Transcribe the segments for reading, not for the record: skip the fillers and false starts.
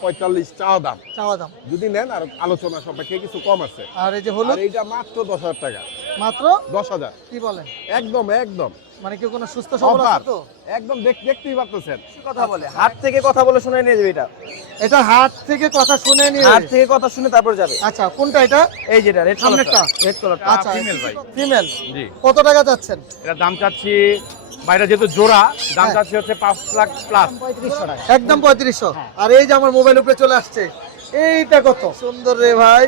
45 চাওয়া দাম। চাওয়া দাম যদি নেন আর আলোচনা সাপেক্ষে কিছু কম আছে। আর এই যে হলুদ আর এইটা মাত্র 10,000 টাকা। মাত্র 10,000। কি বলেন? একদম একদম মানে কি কোনো সুস্থ সবল আছে তো? একদম দেখতেই পাচ্ছেন। কথা বলে হাট থেকে কথা বলে শুনে নিয়ে যাবে এটা। এটা হাট থেকে কথা শুনে নিয়ে হাট থেকে কথা শুনে তারপর যাবে। আচ্ছা কোনটা এটা? এই যেটা রেড সামনেরটা? কালারটা, রেড কালারটা। আচ্ছা ফিমেল ভাই। ফিমেল জি। কত টাকা যাচ্ছেন? এটা দাম চাচ্ছি বাইরে যেহেতু জোড়া দাম হ্যাঁ। চাচ্ছি হচ্ছে 5 লাখ প্লাস। একদম 3500। আর এই যে আমার মোবাইল উপরে চলে আসছে এইটা কত সুন্দর রে ভাই,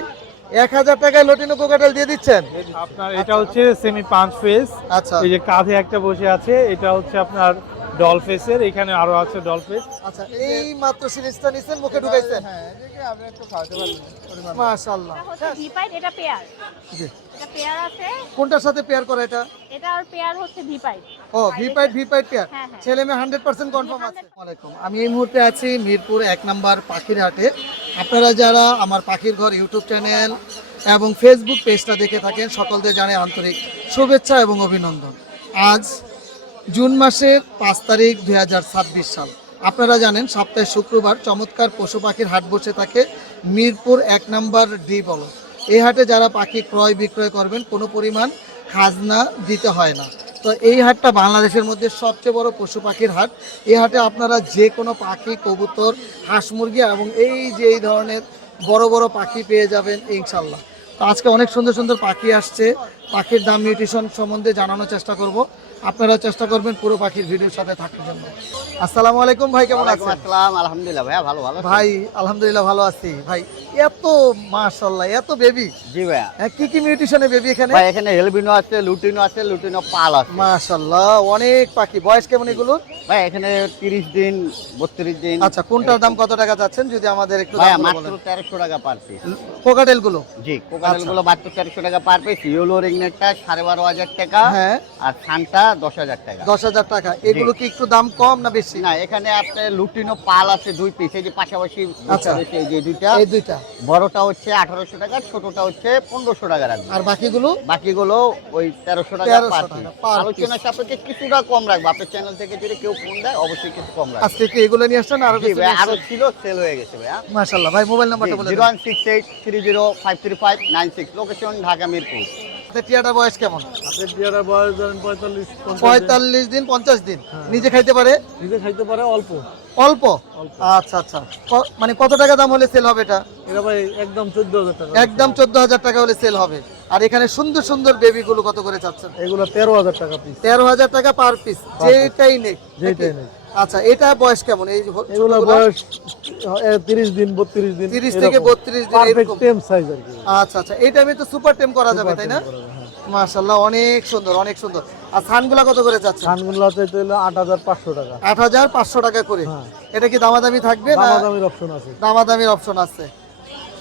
1000 টাকায় লটিনো কোকাটেল দিয়ে দিচ্ছেন? আপনার এটা হচ্ছে সেমি পাঁচ ফেস। আচ্ছা এই যে কাঁধে একটা বসে আছে, এটা হচ্ছে আপনার ডল ফেসের, এখানে আরো আছে ডল ফেস। আচ্ছা এই মাত্র সিরিজটা নিছেন, মুখে ঢুকাইছেন? মাশাআল্লাহ। এটা হচ্ছে ভিপাইট, এটা পেয়ার। জি। এটা পেয়ার আছে, কোনটার সাথে পেয়ার করা এটা? এটা আর পেয়ার হচ্ছে ভিপাইট। ও ভিপাইট পেয়ার। হ্যাঁ, হ্যাঁ। ছেলে মেয়ে 100% কনফার্ম আছে। আসসালামু আলাইকুম। আমি এই মুহূর্তে আছি মিরপুর 1 নাম্বার পাখির হাটে। আপনারা যারা আমার পাখির ঘর ইউটিউব চ্যানেল এবং ফেসবুক পেজটা দেখে থাকেন সকলদের জানাই আন্তরিক শুভেচ্ছা এবং অভিনন্দন। আজ জুন মাসের 5 তারিখ 2026 সাল। আপনারা জানেন সপ্তাহে শুক্রবার চমৎকার পশু পাখির হাট বসে থাকে মিরপুর 1 নাম্বার ডি বলো। এই হাটে যারা পাখি ক্রয় বিক্রয় করবেন কোনো পরিমাণ খাজনা দিতে হয় না। তো এই হাটটা বাংলাদেশের মধ্যে সবচেয়ে বড় পশু পাখির হাট। এই হাটে আপনারা যে কোনো পাখি, কবুতর, হাঁস মুরগি এবং এই যে এই ধরনের বড় বড় পাখি পেয়ে যাবেন ইনশাল্লাহ। তো আজকে অনেক সুন্দর সুন্দর পাখি আসছে, পাখির দাম নিউট্রিশন সম্বন্ধে জানানোর চেষ্টা করব। আপনারা চেষ্টা করবেন পুরো পাখির ভিডিওর সাথে থাকার জন্য। আসসালামু আলাইকুম ভাই, কেমন আছেন? আসসালাম, আলহামদুলিল্লাহ ভাইয়া, ভালো ভালো। ভাই আলহামদুলিল্লাহ ভালো আছি। ভাই এত মাশাআল্লাহ এত বেবি, জি ভাইয়া। হ্যাঁ কি কি মিউটেশনে বেবি এখানে? ভাই এখানে হেলবিনো আছে, লুটিনো আছে, লুটিনো পাল আছে। মাশাআল্লাহ অনেক পাখি। বয়স কেমন এগুলো? ভাই এখানে 30 দিন 32 দিন। আচ্ছা কোনটার দাম কত টাকা যাচ্ছেন যদি আমাদের একটু ভাইয়া দামগুলো মাত্র বলেন? 1300 টাকা পার পিস। কোকাটেল গুলো? জি, কোকাটেল গুলো মাত্র 1300 টাকা পার পিস। ইয়েলো রিংনেটটা 12,500 টাকা। হ্যাঁ। আর সানটা 10,000 টাকা। 10,000 টাকা। এগুলো কি একটু দাম কম না বেশি? না, এখানে আপনার লুটিনো পাল আছে 2 পিস, এই যে পাশাপাশি আচ্ছা। বসে এই যে দুইটা। এই দুইটা। বড়টা হচ্ছে 1800 টাকা, ছোটটা হচ্ছে 1500 টাকা রাখবেন। আর বাকিগুলো? বাকিগুলো ওই 1300 টাকা 1300 পার টাকা পিস। per আলোচনা সাপেক্ষে কিছুটা কম রাখবো। আপনার চ্যানেল থেকে যদি কেউ ফোন দেয় অবশ্যই কিছু কম রাখবো। আজকে কি এগুলো নিয়ে আসছেন আরো জি কিছু? ভাই, আরো ছিল, সেল হয়ে গেছে ভাইয়া। মাশাআল্লাহ। ভাই মোবাইল নাম্বারটা বলে দেন। 016830539596, লোকেশন ঢাকা মিরপুর। টিয়াটার বয়স কেমন? আপনার ডিয়ারের বয়স ধরেন 45 45 দিন 50 দিন। নিজে খাইতে পারে? নিজে খাইতে পারে অল্প। অল্প? আচ্ছা আচ্ছা। মানে কত টাকা দাম হলে সেল হবে এটা? এটা ভাই একদম 14,000 টাকা। একদম 14,000 টাকা হলে সেল হবে। আর এখানে সুন্দর সুন্দর বেবি গুলো কত করে চাচ্ছেন? এগুলো 13,000 টাকা পিস। 13,000 টাকা পার পিস, যেটাই নেই। যেটাই নেই। আচ্ছা এটা বয়স কেমন? এই এগুলো বয়স 30 দিন 32 দিন। 30 থেকে 32 দিন পারফেক্ট এরকম। টেম সাইজ আর কি। আচ্ছা আচ্ছা। এই টাইমে তো সুপার টেম করা যাবে তাই না? মাশাআল্লাহ অনেক সুন্দর অনেক সুন্দর। আর থানগুলা কত করে যাচ্ছে? ধানগুলো চাইতে হলো 8,500 টাকা। 8,500 টাকা করে। হ্যাঁ। এটা কি দামাদামি থাকবে না? দামাদামির অপশন আছে। দামাদামির অপশন আছে।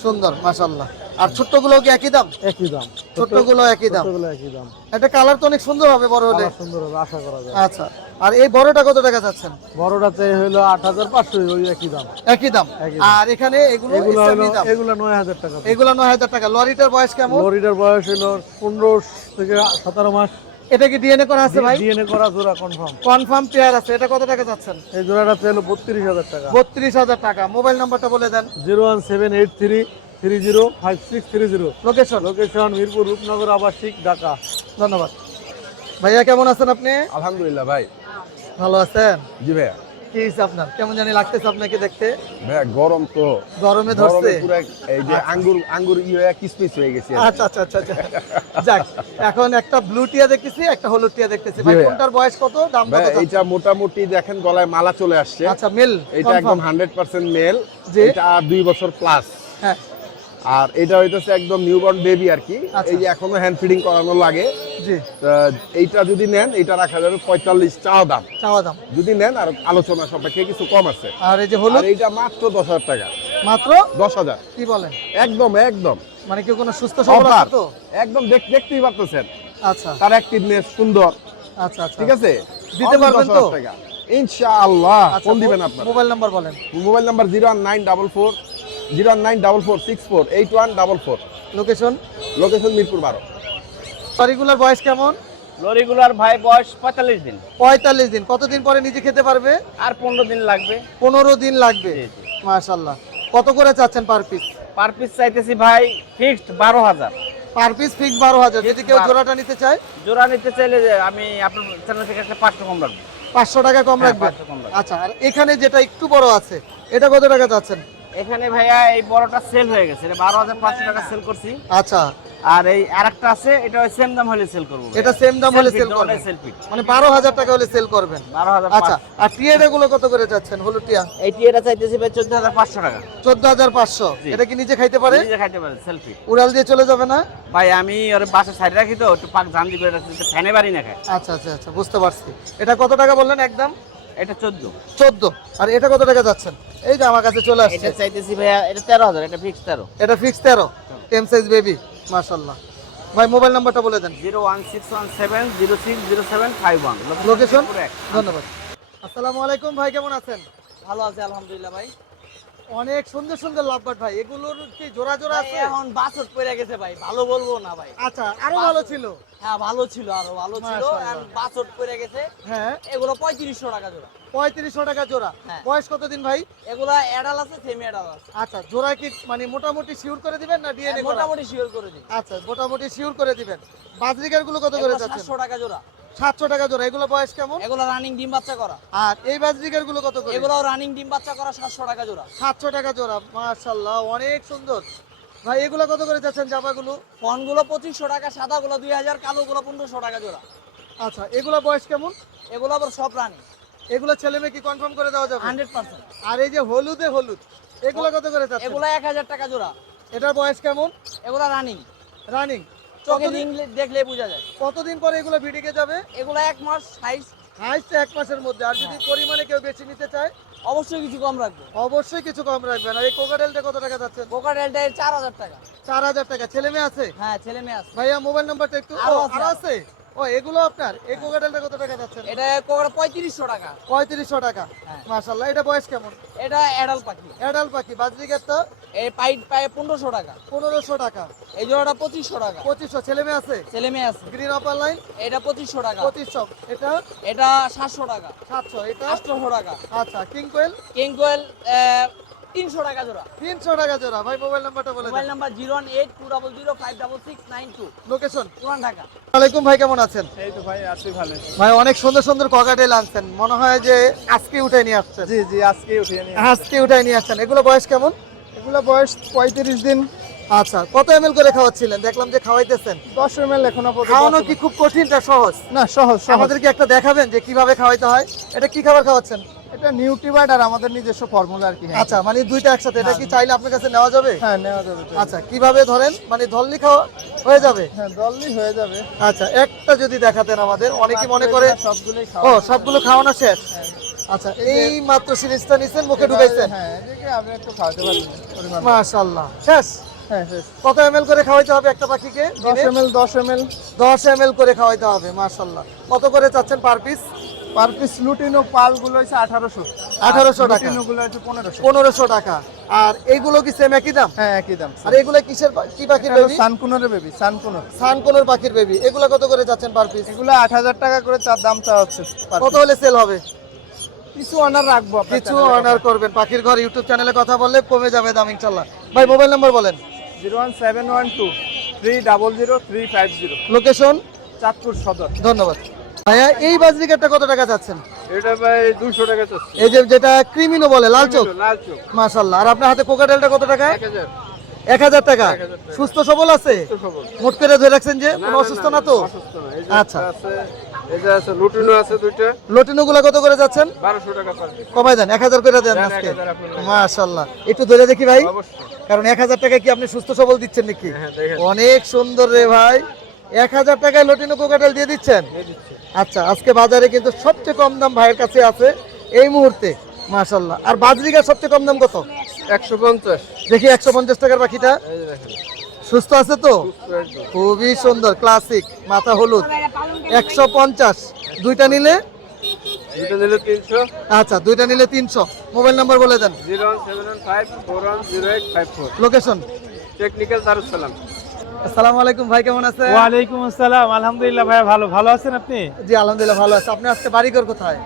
সুন্দর মাশাআল্লাহ। আর ছোটগুলো কি একই দাম? একই দাম। ছোটগুলো একই দাম। ছোটগুলো একই দাম। এটা কালার তো অনেক সুন্দর হবে বড় হলে। কালার সুন্দর হবে আশা করা যায়। আচ্ছা। আর এই বড়টা কত টাকা যাচ্ছেন? বড়টাতে হলো 8,500, ওই একই দাম। একই দাম। একই দাম। আর এখানে এগুলো এগুলো হলো ইসলামী দাম। এগুলো 9,000 টাকা। এগুলো 9,000 টাকা। লরিটার বয়স কেমন? লরিটার বয়স হলো 15 থেকে 17 মাস। এটা কি ডিএনএ করা আছে ভাই? ডিএনএ করা জোড়া কনফার্ম। কনফার্ম পেয়ার আছে। এটা কত টাকা যাচ্ছেন? এই জোড়াটা হলো 32,000 টাকা। 32,000 টাকা। মোবাইল নাম্বারটা বলে দেন। 01783305630। লোকেশন? লোকেশন মিরপুর রূপনগর আবাসিক, ঢাকা। ধন্যবাদ। ভাইয়া কেমন আছেন আপনি? আলহামদুলিল্লাহ ভাই। ভালো আছেন? জি ভাইয়া। কি হইছে আপনার? কেমন জানি লাগতেছে আপনাকে দেখতে? ভাইয়া গরম তো, গরমে ধরছে? গরমে পুরো এই যে আঙ্গুর কিসমিস হয়ে গেছে। আচ্ছা আচ্ছা আচ্ছা আচ্ছা। যাক, এখন একটা ব্লু টিয়া দেখতেছি, একটা হলুদ টিয়া দেখতেছি। ভাই জি ভাইয়া। কোনটার বয়স কত? দাম কত ভাইয়া যাচ্ছে? এটা মোটামুটি দেখেন গলায় মালা চলে আসছে। আচ্ছা মেল? এটা একদম 100% মেল। জি। এটা 2 বছর প্লাস। হ্যাঁ। আর এটা হইতেছে একদম নিউবর্ন বেবি আর কি। আচ্ছা। এই যে এখনো হ্যান্ড ফিডিং করানো লাগে। জি। এইটা যদি নেন এটা রাখা যাবে 45 চাওয়া দাম। চাওয়া দাম। যদি নেন আর আলোচনা সাপেক্ষে কিছু কম আছে। আর এই যে হলুদ? আর এইটা মাত্র 10,000 টাকা। মাত্র 10,000। কি বলেন? একদম একদম মানে কি কোনো সুস্থ সবল আছে তো? একদম দেখতেই পাচ্ছেন আচ্ছা তার অ্যাক্টিভনেস সুন্দর। আচ্ছা আচ্ছা। ঠিক আছে, দিতে পারবেন তো? 10,000 টাকা ইনশাআল্লাহ। আচ্ছা, ফোন দিবেন আপনারা। মোবাইল নাম্বার বলেন। Mobile number 01944648144। Location? Location Mirpur 12। Regular বয়স কেমন? লরিগুলার ভাই বয়স 45 দিন। 45 দিন। কতদিন পরে নিজে খেতে পারবে? আর 15 দিন লাগবে। 15 দিন লাগবে। জি, জি। মাশাআল্লাহ। কত করে চাচ্ছেন পার পিস? পার পিস চাইতেছি ভাই ফিক্সড 12,000। Per piece fix 12,000। যদি কেউ জোড়াটা নিতে চায় জোড়া নিতে চাইলে যে আমি আপনার চ্যানেল থেকে একটা 500 কম রাখবো। 500 টাকা কম হ্যাঁ, রাখবেন? 500 কম রাখবো। আচ্ছা, আর এখানে যেটা একটু বড় আছে এটা কত টাকা চাচ্ছেন? এখানে ভাইয়া এই বড়টা সেল হয়ে গেছে, এটা 12,500 টাকা সেল করছি। আচ্ছা, আর এই আরেকটা আছে, এটা ওই সেম দাম হলে সেল করব। এটা সেম দাম হলে সেল করবেন, সেলফি মানে 12,000 টাকা হলে সেল করবেন। 12,500। আচ্ছা, আর টিয়াটা গুলো কত করে চাচ্ছেন? হলুদ টিয়া এই এটা চাইতেছি ভাই 14,500 টাকা। 14,500। জি। এটা কি নিজে খাইতে পারে? নিজে খাইতে পারে, সেলফি। উড়াল দিয়ে চলে যাবে না? ভাই আমি ওর বাসা সাইড রাখি তো, একটু পাক জান দিবে, এটা ফ্যানে বাড়ি না খায়। আচ্ছা আচ্ছা আচ্ছা, বুঝতে পারছি। এটা কত টাকা বললেন একদম? এটা 14। 14। আর এটা কত টাকা যাচ্ছেন? এই যে আমার কাছে চলে আসছে। এটা চাইতেছি ভাইয়া, এটা 13,000, এটা ফিক্স 13। এটা ফিক্স 13, টেম সাইজ বেবি, মাশাআল্লাহ। ভাই মোবাইল নাম্বারটা বলে দেন। 01617060751। লোকেশন? ধন্যবাদ। আসসালামু আলাইকুম ভাই, কেমন আছেন? ভালো আছে আলহামদুলিল্লাহ ভাই। অনেক সুন্দর সুন্দর লাভবার্ড ভাই, এগুলোর কি জোড়া জোড়া ভাই, আছে? এখন বাসত পড়ে গেছে ভাই, ভালো বলবো না ভাই। আচ্ছা, আরো ভালো ছিল। হ্যাঁ ভালো ছিল, আরো ভালো ছিল। মাশাআল্লাহ। এখন বাসত পড়ে গেছে। হ্যাঁ, এগুলো 3500 টাকা জোড়া। 3500 টাকা জোড়া। হ্যাঁ। বয়স কতদিন ভাই? এগুলা অ্যাডাল আছে, সেমি অ্যাডাল আছে। আচ্ছা, জোড়া কি মানে মোটামুটি শিওর করে দিবেন না ডিএনএ করা? মোটামুটি শিওর করে দিই। আচ্ছা, মোটামুটি শিওর করে দিবেন। বাজরিকার গুলো কত করে এগুলো যাচ্ছে? 700 টাকা জোড়া। 700 টাকা জোড়া। এগুলো বয়স কেমন? এগুলো রানিং ডিম বাচ্চা করা। আর এই বাজরিকার গুলো কত করে? এগুলো রানিং ডিম বাচ্চা করা 700 টাকা জোড়া। 700 টাকা জোড়া। মাশাআল্লাহ, অনেক সুন্দর ভাই। এগুলো কত করে যাচ্ছেন জামাগুলো? ফোনগুলো 2500 টাকা, সাদাগুলো 2000, কালোগুলো 1500 টাকা জোড়া। আচ্ছা, এগুলো বয়স কেমন? এগুলো আবার সব রানিং এগুলো ছেলে মেয়ে কি কনফার্ম করে দেওয়া যাবে? 100%। আর এই যে হলুদে হলুদ, এগুলো কত করে যাচ্ছে? এগুলো 1000 টাকা জোড়া। এটার বয়স কেমন? এগুলো রানিং, রানিং। চোখে দেখলে বোঝা যায়। কতদিন পরে এগুলো ভিডিকে যাবে? এগুলো 1 মাস সাইজ, হাইস্ট 1 মাসের মধ্যে। আর যদি পরিমাণে কেউ বেশি নিতে চায় অবশ্যই কিছু কম রাখবো। অবশ্যই কিছু কম রাখবেন। আর এই কোকাটেলটা কত টাকা যাচ্ছে? কোকাটেলটা 4000 টাকা। 4000 টাকা। ছেলে মেয়ে আছে? হ্যাঁ ছেলে মেয়ে আছে। ভাইয়া মোবাইল নাম্বারটা একটু। আরো ও, আছে। আরো আছে। ও, এগুলো আপনার। এই কোকাটেলটা কত টাকা যাচ্ছে? এটা কোকাটা 3500 টাকা। 3500 টাকা। হ্যাঁ। মাশাআল্লাহ। এটা বয়স কেমন? এটা অ্যাডাল পাখি। অ্যাডাল্ট পাখি। বাজরিকারটা এই পায়ে 1500 টাকা। 1500 টাকা। এই জোড়াটা 2500 টাকা। 2500। ছেলে মেয়ে আছে? ছেলে মেয়ে আছে। গ্রিন আপার লাইন এটা 2500 টাকা। 2500। এটা এটা 700 টাকা। 700। এটা 800 টাকা। আচ্ছা, কিং কোয়েল কিং কোয়েল 300 টাকা জোড়া। 300 টাকা জোড়া। ভাই মোবাইল নাম্বারটা বলে মোবাইল দেন। Number 01820056692, location? পুরান ঢাকা। ওয়ালাইকুম ভাই, কেমন আছেন? এই তো ভাই আছি ভালো। ভাই অনেক সুন্দর সুন্দর ককাটেল আনছেন, মনে হয় যে আজকে উঠাই নিয়ে আসছেন। জি জি, আজকে উঠিয়ে নিয়ে আজকে উঠাই নিয়ে আসছেন। এগুলো বয়স কেমন? এগুলো বয়স 35 দিন। আচ্ছা, কত এমএল করে খাওয়াচ্ছিলেন? দেখলাম যে খাওয়াইতেছেন। 10 ml এখনো পর্যন্ত। খাওয়ানো কি খুব কঠিন না সহজ? না, সহজ সহজ। আমাদেরকে একটা দেখাবেন যে কিভাবে খাওয়াইতে হয়? এটা কি খাবার খাওয়াচ্ছেন? এটা নিউট্রিবার্ড আর আমাদের নিজস্ব ফর্মুলা আর কি। আচ্ছা, মানে দুইটা একসাথে। এটা কি চাইলে আপনার কাছে নেওয়া যাবে? হ্যাঁ, নেওয়া যাবে। আচ্ছা, কিভাবে ধরেন? মানে ধরলি খাওয়া হয়ে যাবে? হ্যাঁ, দললি হয়ে যাবে। আচ্ছা, একটা যদি দেখাতেন আমাদের। অনেকে মনে করে সবগুলোই ও সবগুলো খাওয়ানো শেষ। আচ্ছা, এই মাত্র সিরিজটা নিছেন, মুখে ঢুকাইছেন। হ্যাঁ, এদিকে আমি একটু খাওয়াতে পারি পরিমাণ। মাশাআল্লাহ। শেষ? হ্যাঁ, শেষ। কত এমএল করে খাওয়াইতে হবে একটা পাখিকে? 10 ml 10 ml 10 এমএল করে খাওয়াইতে হবে। মাশাআল্লাহ। কত করে চাচ্ছেন per piece? Per piece. Lutino পালগুলো হচ্ছে 1800। 1800 টাকা। লুটিনোগুলো হচ্ছে 1500। 1500 টাকা। আর এইগুলো কি সেম একই দাম? হ্যাঁ, একই দাম। আর এগুলো কিসের কি পাখির এটা হলো বেবি? সানকুনোর বেবি, সানকুনোর। সানকোনোর পাখির বেবি। এগুলো কত করে চাচ্ছেন পার পিস? এগুলো 8000 টাকা করে দাম চা হচ্ছে per কত piece। হলে সেল হবে? কিছু অনার রাখবো আপনার কিছু channel এ। অনার করবেন। পাখির ঘর ইউটিউব চ্যানেলে কথা বললে কমে যাবে দাম ইনশাআল্লাহ। ভাই মোবাইল নাম্বার বলেন। 01712300350। লোকেশন? চাঁদপুর সদর। ধন্যবাদ। ভাইয়া এই বাজরিকারটা কত টাকা চাচ্ছেন? এটা ভাই 200 টাকা চাচ্ছি। এই যে যেটা ক্রিমিনো বলে, লাল চোখ। লাল চোখ। মাশাআল্লাহ। আর আপনার হাতে কোকাটেলটা কত টাকা? 1000। 1000 টাকা। সুস্থ সবল আছে? সবল। মোট করে ধরে রাখছেন যে কোনো অসুস্থ না তো? অসুস্থ না। এই যে আচ্ছা। আছে, এই যে আছে লুটিনো আছে দুইটা। লটিনো গুলা কত করে যাচ্ছেন? 1200 টাকা পার পিস। কমাই দেন, 1000 করে দেন দেন, আজকে। 1000 আপনার। মাশাআল্লাহ। একটু ধরে দেখি ভাই, অবশ্যই। কারণ 1000 টাকা কি আপনি সুস্থ সবল দিচ্ছেন নাকি? হ্যাঁ, দেখেন। অনেক সুন্দর রে ভাই। 1000 টাকায় লটিনো কোকাটেল দিয়ে দিচ্ছেন? দিয়ে দিচ্ছি। আচ্ছা, আজকে বাজারে কিন্তু সবচেয়ে কম দাম ভাইয়ের কাছে আছে এই মুহূর্তে। মাশাআল্লাহ। আর বাজরিকার সবচেয়ে কম দাম কত? 150। দেখি 150 টাকার পাখিটা। এই যে দেখেন। সুস্থ আছে তো? সুস্থ একদম। খুবই সুন্দর, ক্লাসিক, মাথা হলুদ। 150। দুইটা নিলে? দুটো নিলে 300। আচ্ছা, দুইটা নিলে 300। মোবাইল নাম্বার বলে দেন। 01715410854। লোকেশন? টেকনিক্যাল দারুস সালাম। আসসালামু আলাইকুম ভাই, কেমন আছেন? ওয়ালাইকুম আসসালাম। আলহামদুলিল্লাহ ভাই, ভালো আছেন আপনি? জি আলহামদুলিল্লাহ ভালো আছি। আপনি আজকে বাড়িঘর কোথায়?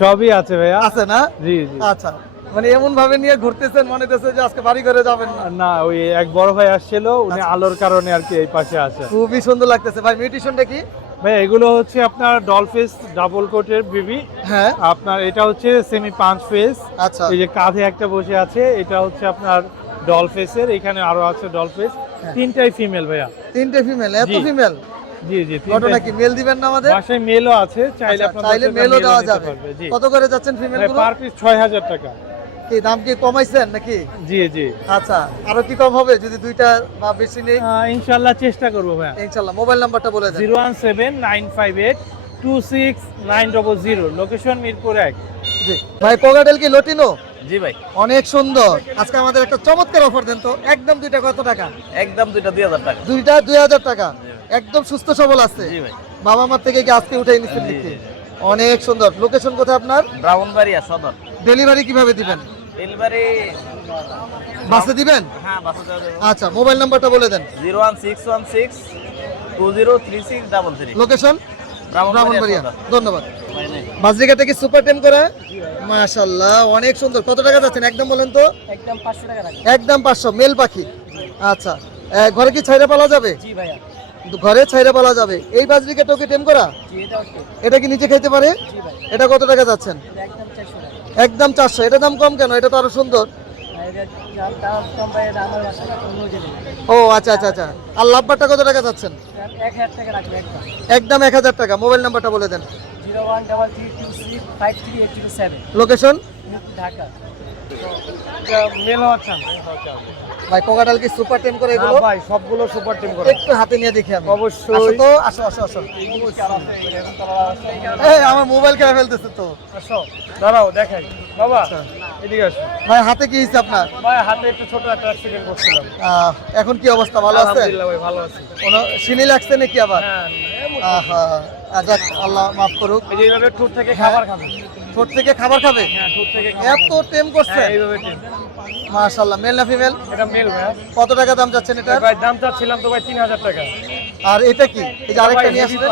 সবই আছে ভাইয়া। আছে না? জি জি। আচ্ছা, মানে এমন ভাবে নিয়ে ঘুরতেছেন মনে হচ্ছে যে আজকে বাড়ি ঘরে যাবেন না। না, ওই এক বড় ভাই আসছিল, উনি আলোর কারণে আর কি এই পাশে আসে। খুবই সুন্দর লাগতেছে ভাই। মিউটেশনটা কি? ভাই এগুলো হচ্ছে আপনার ডল ফেস ডাবল কোটের বেবি। হ্যাঁ আপনার এটা হচ্ছে সেমি পাঁচ ফেস। আচ্ছা এই যে কাঁধে একটা বসে আছে, এটা হচ্ছে আপনার ডল ফেসের, এখানে আরো আছে ডল ফেস। তিনটাই ফিমেল ভাইয়া। তিনটে ফিমেল? এত জি। ফিমেল? জি জি, ঘটনা কি মেল দিবেন না আমাদের? বাসায় মেলও আছে, চাইলে আচ্ছা, আপনার চাইলে মেলও দেওয়া যাবে। জি। কত করে যাচ্ছেন ফিমেল গুলো? পার পিস 6000 টাকা। কি দাম কি কমাইছেন নাকি? জি জি, আচ্ছা, আরো কি কম হবে যদি দুইটা বা বেশি নেই? ইনশাআল্লাহ চেষ্টা করবো ভাইয়া। ইনশাআল্লাহ। মোবাইল নাম্বারটা বলে দেন। 01795826900, লোকেশন মিরপুর 1। জি ভাই, কোকাটেল কি লটিনো? জি ভাই, অনেক সুন্দর। আজকে আমাদের একটা চমৎকার অফার দেন তো। একদম দুইটা কত টাকা? একদম দুইটা 2000 টাকা। দুইটা 2000 টাকা। একদম সুস্থ সবল আছে। জি ভাই, বাবা মার থেকে কি আজকে উঠাই নিচ্ছেন জি, নাকি? জি। অনেক সুন্দর। লোকেশন কোথায় আপনার? ব্রাহ্মণবাড়িয়া সদর। ডেলিভারি কিভাবে দিবেন? ডেলিভারি বাসে দিবেন? হ্যাঁ, বাসে যাবে। আচ্ছা, মোবাইল নাম্বারটা বলে দেন। 01616203633। লোকেশন ব্রাহ্মণবাড়িয়া ব্রাহ্মণবাড়িয়া। সদর। ধন্যবাদ। বাজরিকাটা কি সুপার টেম করা? মাশাআল্লাহ, অনেক সুন্দর। কত টাকা যাচ্ছেন একদম বলেন তো? একদম 500 টাকা রাখবেন। একদম 500। মেল পাখি। আচ্ছা, ঘরে কি ছাইরা পালা যাবে? জি ভাইয়া। ঘরে ছাইরা পালা যাবে। এই বাজরিকাটাও কি টেম করা? জি, এটা ওকে। এটা কি নিচে খাইতে পারে? জি ভাই, এটা কত টাকা যাচ্ছেন? এটা একদম 400 টাকা। একদম 400। এটা দাম কম কেন? এটা তো আরো সুন্দর। আর এটা দাম কম ভাই, এটা আমার বাসাটা অন্য জেনে। ও আচ্ছা আচ্ছা আচ্ছা। আর লাভবারটা কত টাকা যাচ্ছেন? 1000 টাকা রাখবেন একদম। একদম 1000 টাকা। মোবাইল নাম্বারটা বলে দেন। 01332653807। লোকেশন? ঢাকা। মেল হওয়ার চান্স। ভাই, কোকাটাল কি সুপার টেম করে এগুলো? ভাই সবগুলো সুপার টিম করে। একটু হাতে নিয়ে দেখি আমি। অবশ্যই। আসো তো, আসো আসো আসো। এই আমার মোবাইল কেটে ফেলতেছে তো। আসো, দাঁড়াও দেখাই। বাবা এদিকে আসো। ভাই, হাতে কি হয়েছে আপনার? ভাই হাতে একটু ছোট একটা অ্যাক্সিডেন্ট করছিলাম। এখন কি অবস্থা? ভালো আছে? আলহামদুলিল্লাহ ভাই, ভালো আছি। কোনো শিনি লাগছে নাকি আবার? হ্যাঁ, আহা, যাক, আল্লাহ মাফ করুক। এই যে এইভাবে ঠোঁট থেকে খাবার খাবে। ঠোঁট থেকে খাবার খাবে? হ্যাঁ, ঠোঁট থেকে এত টেম করছে? হ্যাঁ, এইভাবে টিম। মাশাআল্লাহ। মেল না ফিমেল? এটা মেল ভাই। কত টাকা দাম যাচ্ছেন এটা? ভাই দাম চাচ্ছিলাম তো ভাই 3000 টাকা। আর এটা কি? এই যে আরেকটা নিয়ে আসলে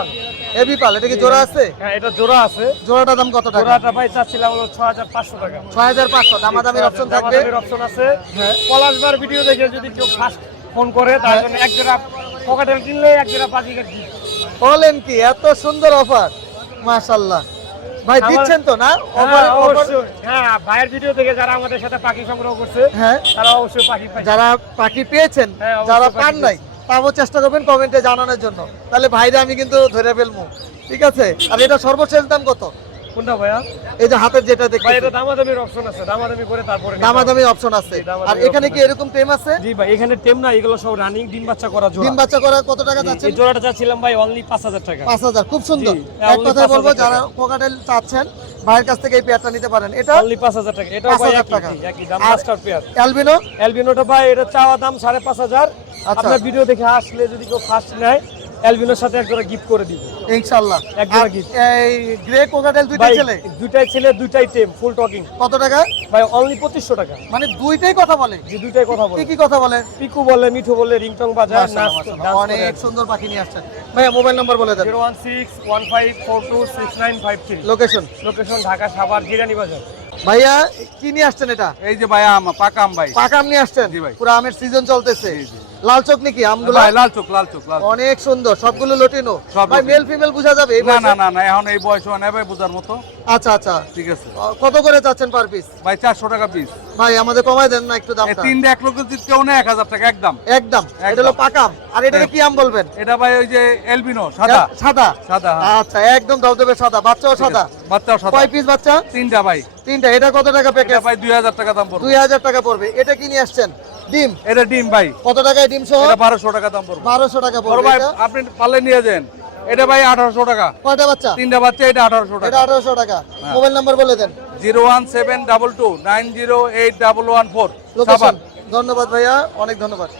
এবি পাল, এটা কি জোড়া আছে? হ্যাঁ, এটা জোড়া আছে। জোড়াটার দাম কত টাকা? জোড়াটা ভাই চাচ্ছিলাম হলো 6500 টাকা। 6500। দামাদামির অপশন থাকবে? দামাদামির অপশন আছে। হ্যাঁ। পলাশবার ভিডিও দেখে যদি কেউ ফার্স্ট ফোন করে, তার জন্য এক জোড়া পকেটেল কিনলে এক জোড়া বাজিকার দিই। বলেন কি? এত সুন্দর অফার! মাশাআল্লাহ। ভাই দিচ্ছেন তো না? হ্যাঁ, অবশ্যই। হ্যাঁ, ভাইয়ের ভিডিও দেখে যারা আমাদের সাথে পাখি সংগ্রহ করছে, হ্যাঁ, তারা অবশ্যই পাখি পায়। যারা পাখি পেয়েছেন, হ্যাঁ, অবশ্যই যারা পাখি পান নাই, তাও চেষ্টা করবেন কমেন্টে জানানোর জন্য। তাহলে ভাইরা আমি কিন্তু ধরে ফেলবো। ঠিক আছে? আর এটা সর্বশেষ দাম কত? কোনটা ভাইয়া? এই যে হাতের যেটা ভাই দেখতে, এটা দামাদামির অপশন আছে, দামাদামি করে তারপরে নিতে হবে। দামাদামি অপশন আছে। জি, দামাদামি আর এখানে কি option এরকম টেম আছে? জি ভাই, এখানে টেম না, এগুলো সব রানিং ডিম বাচ্চা করা জোড়া। ডিম বাচ্চা করা কত টাকা যাচ্ছে? এই জোড়াটা চাচ্ছিলাম ভাই অনলি 5000 টাকা। 5000। খুব সুন্দর। জি, এক only কথায় বলবো, 5000 যারা টাকা। কোকাটেল চাচ্ছেন ভাইয়ের কাছ থেকে এই পেয়ারটা নিতে পারেন। এটা অনলি 5000 টাকা। এটা ভাই 5000 টাকা। একই দাম, আর মাস্টার পেয়ার। অ্যালবিনো? অ্যালবিনোটা ভাই এটা চাওয়া দাম 5500। আচ্ছা। আপনার ভিডিও দেখে আসলে যদি কেউ ফার্স্ট নেয়, অ্যালবিনোর সাথে এক জোড়া গিফট করে দিব। ইনশাআল্লাহ। এক জোড়া আর gift। এই গ্রে কোকাটেল দুইটা ভাই ছেলে দুইটাই ছেলে, দুইটাই টেম, ফুল টকিং। কত টাকা? ভাই অনলি 2500 টাকা। মানে দুইটাই কথা বলে? যে দুইটাই কথা কি বলে, কি কথা বলে? পিকু বলে, মিঠু বলে, রিংটং বাজায়, মাশাআল্লাহ, নাচ মাশাআল্লাহ। ডান্স করে। অনেক সুন্দর পাখি নিয়ে আসছেন। ভাইয়া, মোবাইল নাম্বার বলে দেন। 01615426953। লোকেশন? লোকেশন ঢাকা সাভার জিরানী বাজার। ভাইয়া, কি নিয়ে আসছেন এটা? এই যে ভাই আম, পাকা আম ভাই। পাকা আম নিয়ে আসছেন? জি ভাই। পুরো আমের সিজন চলতেছে। লাল চোখ নাকি আমগুলো? ভাই লাল চোখ, লাল চোখ, লাল চোখ। অনেক সুন্দর, সবগুলো লটিনো। সব ভাই লটিনো। মেল ফিমেল বোঝা যাবে এই না বয়সে? না না না, এখন এই বয়স হয় না ভাই বোঝার মতো। আচ্ছা আচ্ছা। ঠিক আছে কত করে চাচ্ছেন পার পিস? ভাই, 400 টাকা পিস। ভাই আমাদের কমায় দেন না একটু এই দামটা? তিনটা এক লোক যদি কেউ নেয় 1000 টাকা একদম। একদম। এটা হলো পাকা আম। আর এটাকে কি আম বলবেন? এটা ভাই ওই যে এলবিনো সাদা। সাদা? সাদা, হ্যাঁ। আচ্ছা, একদম ধবধবে সাদা। বাচ্চাও সাদা? বাচ্চাও সাদা। কয় পিস বাচ্চা? তিনটা ভাই। তিনটা। এটা কত টাকা এটা প্যাকেজ? ভাই 2000 টাকা দাম পড়বে। 2000 টাকা পড়বে। এটা কি নিয়ে আসছেন? ডিম? এটা ডিম ভাই। কত টাকায় ডিম সহ? এটা 1200 টাকা দাম পড়বে। 1200 টাকা বড় পড়বে ভাই, এটা। আপনি পারলে নিয়ে যান। এটা ভাই 1800 টাকা। কয়টা বাচ্চা? তিনটা বাচ্চা, এটা 1800 এটা টাকা। 1800 টাকা। হ্যাঁ। মোবাইল নাম্বার বলে দেন। 01722908114। লোকেশন? ধন্যবাদ ভাইয়া, অনেক ধন্যবাদ।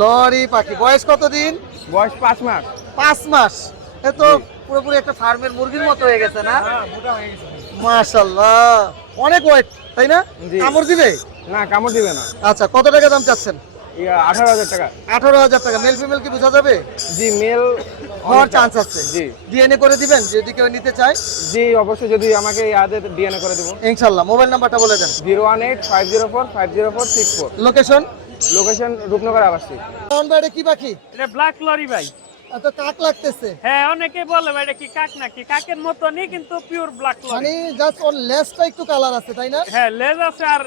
লরি পাখি বয়স কত দিন? বয়স 5 মাস। 5 মাস। এ তো পুরোপুরি একটা ফার্মের মুরগির মতো হয়ে গেছে না? হ্যাঁ, মোটা হয়ে গেছে। মাশাআল্লাহ, অনেক ওয়েট, তাই না? জি। কামড় দিবে? না, কামড় দিবে না। আচ্ছা, কত টাকা দাম চাচ্ছেন? 18000 টাকা। 18000 টাকা। মেল ফিমেল কি বোঝা যাবে? জি, মেল হওয়ার চান্স আছে। জি। ডিএনএ করে দিবেন যদি কেউ নিতে চায়? জি অবশ্যই, যদি আমাকে ইয়াদের ডিএনএ করে দেবো। ইনশাআল্লাহ। মোবাইল নাম্বারটা বলে দেন। 018-504-50464। লোকেশন? লোকেশন রূপনগর আবাসিক। কোন বাইরে কি পাখি? এটা ব্ল্যাক লরি ভাই। এত কাক লাগতেছে। হ্যাঁ, অনেকে বলে ভাই এটা কি কাক নাকি, কাকের মতনই কিন্তু পিওর ব্ল্যাক লরি। মানে জাস্ট ওর লেজটা একটু কালার আছে তাই না? হ্যাঁ, লেজ আছে আর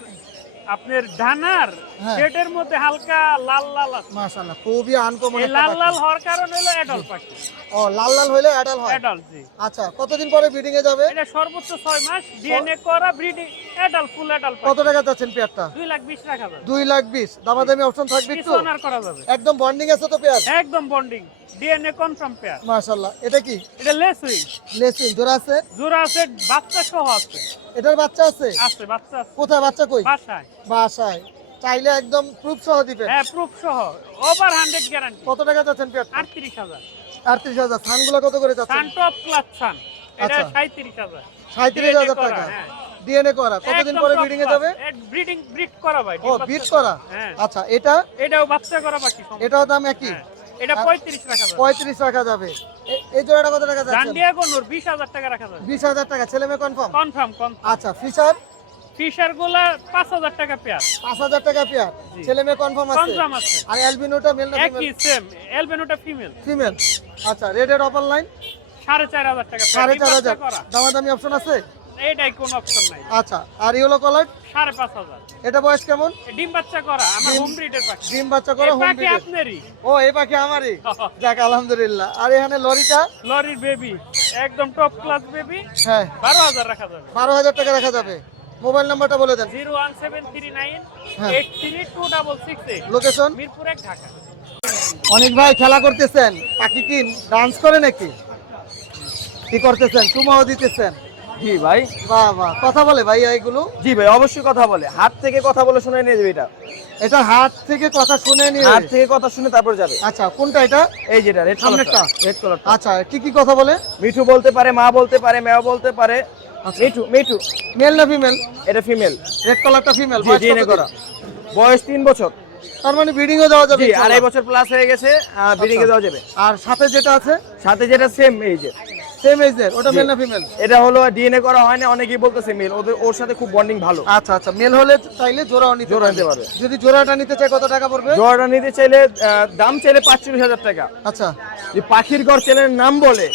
আপনার ডানার হ্যাঁ। পেটের মধ্যে হালকা লাল লাল আছে। মাশাআল্লাহ, খুবই আনকমন। এই লাল লাল হওয়ার কারণ হলো অ্যাডাল্ট পাখি। ও, লাল লাল হইলে অ্যাডাল্ট হয়। অ্যাডাল্ট জি। আচ্ছা, কতদিন পরে ব্রিডিং এ যাবে? এটা সর্বোচ্চ 6 মাস ডিএনএ করা ব্রিডিং অ্যাডাল্ট, ফুল অ্যাডাল্ট কত টাকা যাচ্ছেন পেয়ারটা? 2,20,000 টাকা যাবে। 2,20,000। দামাদামি অপশন থাকবে কিছু একটু? অনার করা যাবে। একদম বন্ডিং আছে তো পেয়ার? একদম বন্ডিং, ডিএনএ কনফার্ম পেয়ার। মাশাআল্লাহ। এটা কি? এটা লেসুই লেসিং জোড়া আছে? জোড়া আছে, বাচ্চা সহ আছে। এটার বাচ্চা আছে? আছে বাচ্চা আছে কোথায় বাচ্চা কই? বাসায়। বাসায়। চাইলে একদম প্রুফ সহ দিবেন? হ্যাঁ, প্রুফ সহ, ওভার 100 গ্যারান্টি। কত টাকা যাচ্ছেন পেয়ারটা? 38,000। 38,000। সানগুলো কত করে যাচ্ছেন? সান টপ ক্লাস সান, এটা আচ্ছা। 37,000। 37,000 করা, টাকা। হ্যাঁ। ডিএনএ করা। কতদিন পরে ব্রিডিং এ যাবে? ব্রিডিং ব্রিড করা ভাই। ও, বিট করা। হ্যাঁ। আচ্ছা, এটা? এটাও বাচ্চা করা বাকি সব। এটাও দাম একই? হ্যাঁ। এটা 35 রাখা যাবে। 35 রাখা যাবে। এই জোড়াটা কত টাকা যাচ্ছে? ডান্ডিয়া কোনোর 20,000 টাকা রাখা যাবে। 20,000 টাকা। ছেলে মেয়ে কনফার্ম? Confirm confirm. আচ্ছা, ফিশার? ফিশার গুলা 5,000 টাকা পেয়ার। 5,000 টাকা পেয়ার। জি। ছেলে মেয়ে কনফার্ম আছে? কনফার্ম আছে। আর অ্যালবিনোটা মেল না একই সেম, এলবেনোটা ফিমেল। ফিমেল? আচ্ছা, রেডের অপার লাইন? 4,500 টাকা পেয়ার। 4,500। করা। দামাদামি অপশন আছে? এইটাই কোন অপশন নাই। আচ্ছা, আর ইয়েলো কলার? 5,500। এটা বয়স কেমন? ডিম বাচ্চা করা, আমার ডিম- হোম ব্রিডের পাখি। ডিম বাচ্চা করে এই হোম পাখি ব্রিডের? আপনারই। ও, এই পাখি আমারই? যাক, আলহামদুলিল্লাহ। আর এখানে লরিটা? লরির বেবি, একদম টপ ক্লাস বেবি। হ্যাঁ, 12,000 রাখা যাবে। 12,000 টাকা রাখা যাবে। মোবাইল নাম্বারটা বলে দেন। 01739 হ্যাঁ। 832668। লোকেশন? মিরপুর 1, ঢাকা। অনেক ভাই খেলা করতেছেন, পাখি কি ডান্স করে নাকি? কি করতেছেন? চুমাও দিতেছেন? জি ভাই। বাহ বাহ, কথা বলে ভাই এইগুলো? জি ভাই, অবশ্যই কথা বলে। হাত থেকে কথা বলে শুনে নিয়ে যাবে এটা। এটা হাত থেকে কথা শুনে নিয়ে? হাত থেকে কথা শুনে তারপর যাবে। আচ্ছা, কোনটা এটা? এই যেটা রেড সামনেরটা? কালারটা। রেড কালারটা। আচ্ছা, কি কি কথা বলে? মিঠু বলতে পারে, মা বলতে পারে, মেও বলতে পারে। মিঠু মিঠু। মেল না ফিমেল? এটা ফিমেল। রেড কালারটা ফিমেল। জি, ডিএনএ করা। বয়স 3 বছর। তার মানে ব্রিডিং এ যাওয়া যাবে? জি, ইনশাআল্লাহ। 2.5 বছর প্লাস হয়ে গেছে, ব্রিডিং এ দেওয়া যাবে। আর সাথে যেটা আছে? সাথে যেটা সেম এই যে সেম এজের, ওটা জি। মেল না ফিমেল? এটা হলো ডিএনএ করা হয় না, অনেকেই বলতেছে মেল। ওর সাথে খুব বন্ডিং ভালো। আচ্ছা আচ্ছা, মেল হলে চাইলে জোড়াও নিতে জোড়া নিতে পারবে। যদি জোড়াটা নিতে চাই কত টাকা পড়বে? জোড়াটা নিতে চাইলে দাম চাইলে 45,000 টাকা। আচ্ছা, যে পাখির ঘর চ্যানেলের নাম বলে,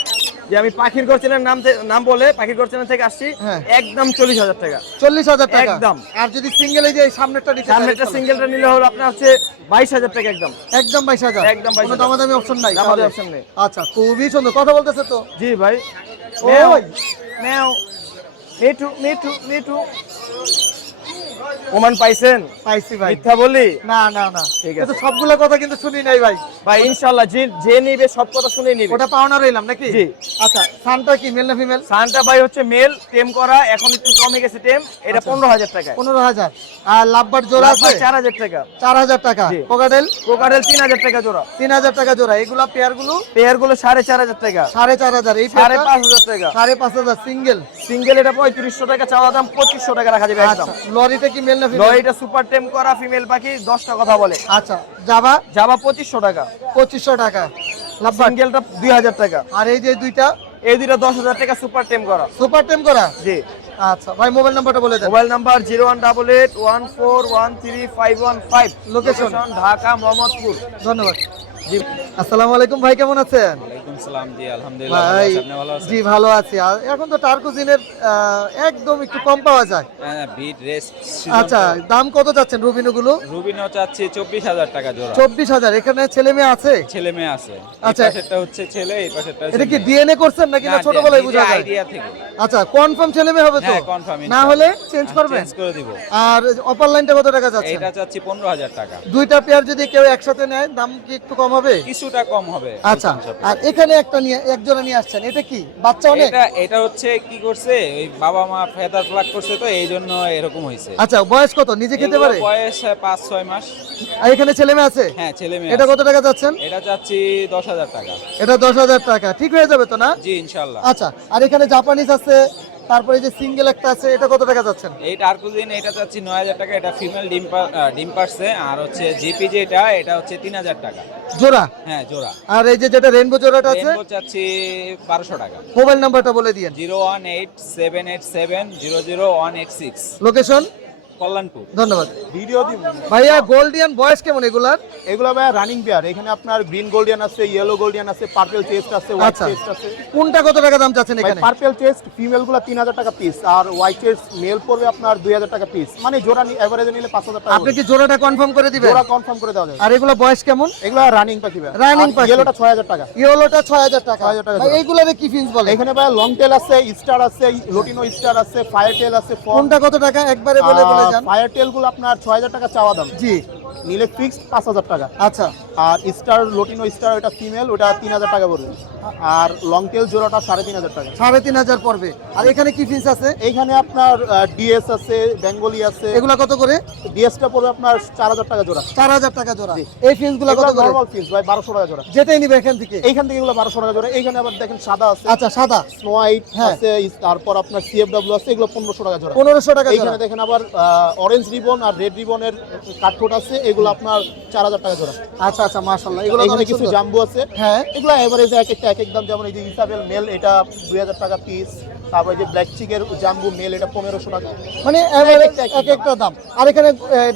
যে আমি পাখির ঘর চ্যানেলের নাম বলে পাখির ঘর চ্যানেল থেকে আসছি, হ্যাঁ। একদম 40,000 টাকা। 40,000 টাকা একদম। আর যদি সিঙ্গেল এই যে এই সামনেরটা নিতে চাই? সামনেটা সিঙ্গেলটা নিলে হলো আপনার হচ্ছে 22,000 টাকা একদম। একদম 22,000? একদম কোনো 22,000 দামাদামি অপশন নাই? দামাদামি তাহলে? option নেই। আচ্ছা, খুবই সুন্দর কথা বলতেছে তো। জি ভাই। ওই ম্যাও মিঠু মিঠু মিঠু। ওমান পাইছেন? পাইছি ভাই। মিথ্যা বলি? না না না, ঠিক আছে। কিন্তু সবগুলা কথা কিন্তু শুনি নাই ভাই। ভাই ইনশাআল্লাহ যে নিবে সব কথা শুনে নিবে। ওটা পাওনা রইলাম নাকি? জি। আচ্ছা, সানটা কি মেল না ফিমেল? সানটা ভাই হচ্ছে মেল, টেম করা, এখন একটু কমে গেছে টেম। এটা 15,000 টাকা। 15,000। আর লাভবার জোড়া আছে? 4,000 টাকা। 4,000 টাকা। জি। কোকাটেল? কোকারেল 3,000 টাকা জোড়া। 3,000 টাকা জোড়া। এগুলা পেয়ার গুলো? পেয়ার গুলো 4,500 টাকা। 4,500। এই পেয়ারটা? 5,500 টাকা। 5,500 সিঙ্গেল? সিঙ্গেল এটা 3500 টাকা, চাওয়া দাম 2500 টাকা রাখা যাবে একদম। আচ্ছা, লরিতে কি মেল না ফিমেল? লরিটা সুপার টেম করা ফিমেল পাখি, 10টা কথা বলে। আচ্ছা, জাবা? জাবা 2500 টাকা। 2500 টাকা। লাভবার? সিঙ্গেলটা 2,000 টাকা। আর এই যে দুইটা? এই দুইটা 10,000 টাকা সুপার টেম করা। সুপার টেম করা? জি। আচ্ছা ভাই, মোবাইল নাম্বারটা বলে দেন। Mobile number 01881413515। Location? Dhaka Mohammadpur. ধন্যবাদ। জি, আসসালামু আলাইকুম ভাই, কেমন আছেন? ওয়ালাইকুম সালাম। জি আলহামদুলিল্লাহ ভালো ভাই আছি, আপনি ভালো আছেন? জি ভালো আছি। আর এখন তো টার্কুজিনের একদম একটু কম পাওয়া যায়। হ্যাঁ, বিট রেস্ট আচ্ছা, দাম কত যাচ্ছেন রুবিনোগুলো? রুবিনো চাচ্ছি 24,000 টাকা জোড়া। 24,000। এখানে ছেলে মেয়ে আছে? ছেলে মেয়ে আছে। আচ্ছা। এই পাশেরটা হচ্ছে ছেলে, এই পাশেরটা হচ্ছে এটা কি মেয়ে। ডিএনএ করছেন নাকি না ছোটবেলায় বুঝা যায়? আইডিয়া থেকে। আচ্ছা, কনফার্ম ছেলে মেয়ে হবে তো? হ্যাঁ, confirm, না হলে চেঞ্জ করবেন? চেঞ্জ করে দিব। আর অপার লাইনটা কত টাকা যাচ্ছে? এইটা চাচ্ছি 15,000 টাকা। দুইটা পেয়ার যদি কেউ একসাথে নেয় দাম কি একটু কম হবে? কিছুটা কম হবে। আচ্ছা, আর এখানে একটা নিয়ে একজোড়া নিয়ে আসছেন, এটা কি বাচ্চা অনেক? এটা হচ্ছে কি করছে, ওই বাবা মা ফেদার প্লাক করছে তো এই জন্য এরকম হয়েছে। আচ্ছা, বয়স কত? নিজে খেতে এগুলো পারে? বয়স 5-6 মাস। আর এখানে ছেলে মেয়ে আছে? হ্যাঁ, ছেলে মেয়ে এটা আছে। কত টাকা যাচ্ছেন? এটা চাচ্ছি 10,000 টাকা। এটা 10,000 টাকা। ঠিক হয়ে যাবে তো না? জি ইনশাআল্লাহ। আচ্ছা, আর এখানে জাপানিজ আছে, তারপরে এই যে সিঙ্গেল একটা আছে, এটা কত টাকা যাচ্ছেন? এই টার্কুজিন এটা চাচ্ছি 9000 টাকা, এটা ফিমেল ডিম পারছে। আর হচ্ছে জিপি যেটা এটা হচ্ছে 3000 টাকা জোড়া? হ্যাঁ জোড়া। আর এই যে যেটা রেইনবো জোড়াটা আছে, রেনবো চাচ্ছি 1200 টাকা। মোবাইল নাম্বারটা বলে দিয়েন। 01878700186, লোকেশন কল্যাণপুর। ধন্যবাদ ভিডিও দিব ভাইয়া। গোল্ডিয়ান বয়স কেমন এগুলার? এগুলো ভাই রানিং পেয়ার। এখানে আপনার গ্রিন গোল্ডিয়ান আছে, ইয়েলো গোল্ডিয়ান আছে, পার্পল চেস্ট আছে, হোয়াইট আচ্ছা। চেস্ট আছে। কোনটা কত টাকা দাম চাচ্ছেন এখানে? পার্পল চেস্ট ফিমেল গুলা 3000 টাকা পিস, আর হোয়াইট চেস্ট মেল পড়বে আপনার 2000 টাকা পিস। মানে জোড়া এভারেজে নিলে 5000 টাকা। আপনি কি জোড়াটা কনফার্ম করে দিবেন? জোড়া কনফার্ম করে দেওয়া যাবে। আর এগুলো বয়স কেমন? এগুলো রানিং পাখি ভাই। Running পাখি। ইয়েলোটা 6000 টাকা। ইয়েলোটা 6000 টাকা। 6000 টাকা ভাই জোড়া। এইগুলারে কি ফিন্স বলে? এখানে ভাই লং টেল আছে, স্টার আছে, লুটিনো স্টার আছে, ফায়ার টেল আছে, কোনটা কত টাকা একবারে বলে যান? ফায়ার টেল গুলো আপনার 6000 টাকা চাওয়া দাম। জি নিলে ফিক্সড 5000 টাকা। আচ্ছা। আর স্টার লুটিনো স্টার ওটা ফিমেল, ওটা 3000 টাকা পড়বে। আর লং টেল জোড়াটা 3500 টাকা। 3500 পড়বে। আর এখানে কি ফিন্স আছে? এইখানে আপনার ডিএস আছে, বেঙ্গলি আছে। এগুলা কত করে? ডিএসটা পড়বে আপনার 4000 টাকা জোড়া। 4000 টাকা জোড়া। এই ফিন্স গুলা কত করে? নরমাল ফিস ভাই 1200 টাকা জোড়া। যেটাই নিবে এখান থেকে। এইখান থেকে এগুলো 1200 টাকা জোড়া। এইখানে আবার দেখেন সাদা আছে, আচ্ছা সাদা স্নো হোয়াইট হ্যাঁ। আছে, তারপর আপনার সিএফডব্লিউ আছে, এগুলো 1500 টাকা জোড়া। 1500 টাকা জোড়া। এইখানে দেখেন আবার অরেঞ্জ রিবন আর রেড রিবনের কাঠঠোঁট আছে, এগুলো আপনার 4000 টাকা জোড়া। আচ্ছা আচ্ছা মাশাআল্লাহ। এগুলো এখানে অনেক কিছু সুন্দর। জাম্বো আছে, হ্যাঁ এগুলো এভারেজে এক একটা এক এক দাম। যেমন এই যে ইসাবেল মেল, এটা 2000 টাকা পিস। তারপর এই যে ব্ল্যাক চিকের জাম্বু মেল, এটা 1500 টাকা। মানে এভারেজ এক একটা দাম। আর এখানে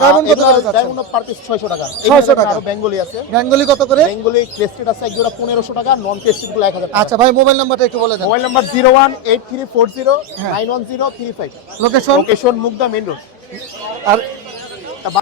ডায়মন্ড কত করে যাচ্ছে? ডায়মন্ড পার পিস 600 টাকা। 600 টাকা। আর বেঙ্গলি আছে, বেঙ্গলি কত করে? বেঙ্গলি ক্রেস্টেড আছে এক জোড়া 1500 টাকা, নন ক্রেস্টেড গুলো 1000 টাকা। আচ্ছা ভাই মোবাইল নাম্বারটা একটু বলে দেন। Mobile number 01834091035। Location? Location Mugda main road. আর